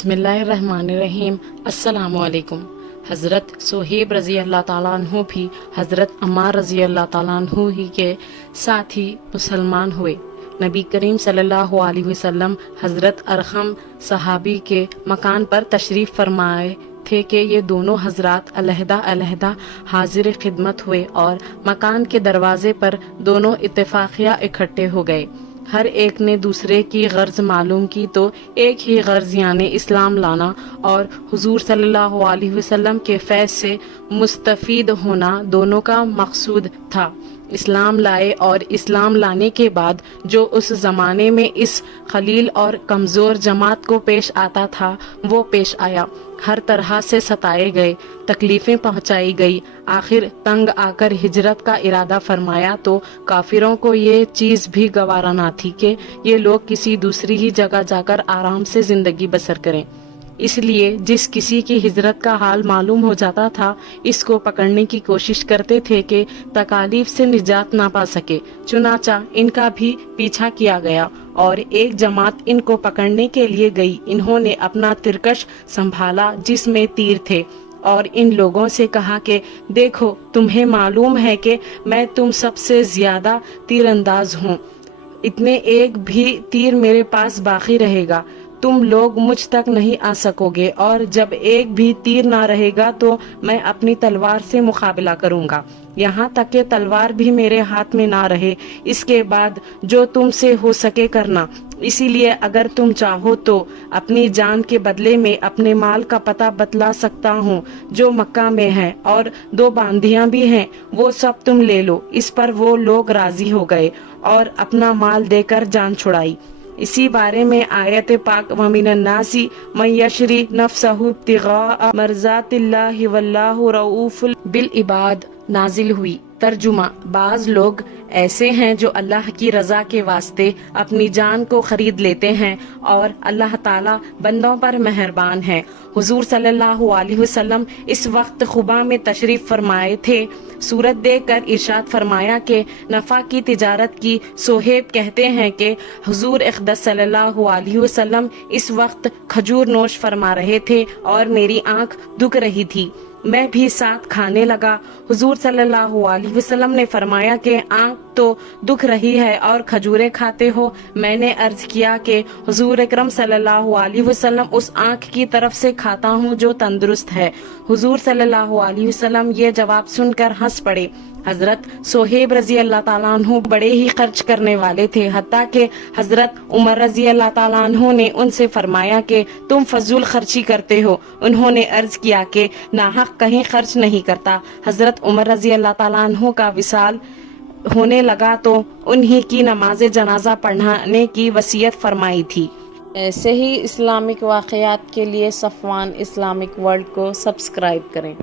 बिस्मिल्लाहिर्रहमानिर्रहीम। अस्सलामु अलैकुम। हज़रत सुहेब रज़ी अल्लाह ताला अन्हु भी हज़रत अम्मार रज़ी अल्लाह ताला अन्हु ही के साथ ही मुसलमान हुए। नबी करीम सल्लल्लाहु अलैहि वसल्लम हज़रत अरक़म सहाबी के मकान पर तशरीफ़ फरमाए थे कि ये दोनों हजरात अलहदा अलहदा हाजिर खिदमत हुए और मकान के दरवाजे पर दोनों इत्तेफाकिया इकट्ठे हो गए। हर एक ने दूसरे की गर्ज मालूम की तो एक ही गर्ज यानी इस्लाम लाना और हुजूर सल्लल्लाहु अलैहि वसल्लम के फैज़ से मुस्तफ़ीद होना दोनों का मकसूद था। इस्लाम लाए और इस्लाम लाने के बाद जो उस ज़माने में इस खलील और कमज़ोर जमात को पेश आता था वो पेश आया। हर तरह से सताए गए, तकलीफ़ें पहुंचाई गई। आखिर तंग आकर हिजरत का इरादा फरमाया तो काफिरों को ये चीज़ भी गवारा ना थी कि ये लोग किसी दूसरी ही जगह जाकर आराम से ज़िंदगी बसर करें। इसलिए जिस किसी की हिजरत का हाल मालूम हो जाता था इसको पकड़ने की कोशिश करते थे कि तकालीफ से निजात ना पा सके। चुनाचा इनका भी पीछा किया गया और एक जमात इनको पकड़ने के लिए गई। इन्होंने अपना तिरकश संभाला जिसमें तीर थे और इन लोगों से कहा कि देखो, तुम्हें मालूम है कि मैं तुम सबसे ज्यादा तीरंदाज हूँ। इतने एक भी तीर मेरे पास बाकी रहेगा, तुम लोग मुझ तक नहीं आ सकोगे और जब एक भी तीर ना रहेगा तो मैं अपनी तलवार से मुकाबला करूंगा, यहाँ तक कि तलवार भी मेरे हाथ में ना रहे। इसके बाद जो तुमसे हो सके करना। इसीलिए अगर तुम चाहो तो अपनी जान के बदले में अपने माल का पता बतला सकता हूँ जो मक्का में है, और 2 बांधियां भी हैं, वो सब तुम ले लो। इस पर वो लोग राजी हो गए और अपना माल देकर जान छुड़ाई। इसी बारे में आयत पाक वमिनन्नासी मन यशरी नफ्सहु इब्तिगा मर्ज़ातिल्लाहि वल्लाहु रऊफुल बिल इबाद नाजिल हुई। तर्जुमा, बाज लोग ऐसे हैं जो अल्लाह की रजा के वास्ते अपनी जान को खरीद लेते हैं और अल्लाह ताला बंदों पर मेहरबान है। हुजूर सल्लल्लाहु अलैहि वसल्लम इस वक्त खुबा में तशरीफ फरमाए थे। सूरत देखकर इरशाद फरमाया कि नफा की तिजारत की। सोहेब कहते हैं कि हुजूर अक़दस सल्लल्लाहु अलैहि वसल्लम इस वक्त खजूर नोश फरमा रहे थे और मेरी आंख दुख रही थी। मैं भी साथ खाने लगा। हुजूर सल्लल्लाहु अलैहि वसल्लम ने फरमाया कि आंख तो दुख रही है और खजूरें खाते हो। मैंने अर्ज किया कि हुजूर अकरम सल्लल्लाहु अलैहि वसल्लम उस आंख की तरफ से खाता हूँ जो तंदुरुस्त है। हुजूर सल्लल्लाहु अलैहि वसल्लम ये जवाब सुनकर हंस पड़े। हजरत सोहेब रजी अल्लाह ताला अन्हु बड़े ही खर्च करने वाले थे, हत्ता कि हजरत उमर रजी अल्लाह ताला अन्हु ने उनसे फरमाया कि तुम फजूल खर्ची करते हो। उन्होंने अर्ज किया कि नाहक कहीं खर्च नहीं करता। हजरत उमर रजी अल्लाह ताला अन्हु का विसाल होने लगा तो उन्हीं की नमाज जनाजा पढ़ाने की वसीयत फरमाई थी। ऐसे ही इस्लामिक वाक़यात के लिए सफ़वान इस्लामिक वर्ल्ड को सब्सक्राइब करें।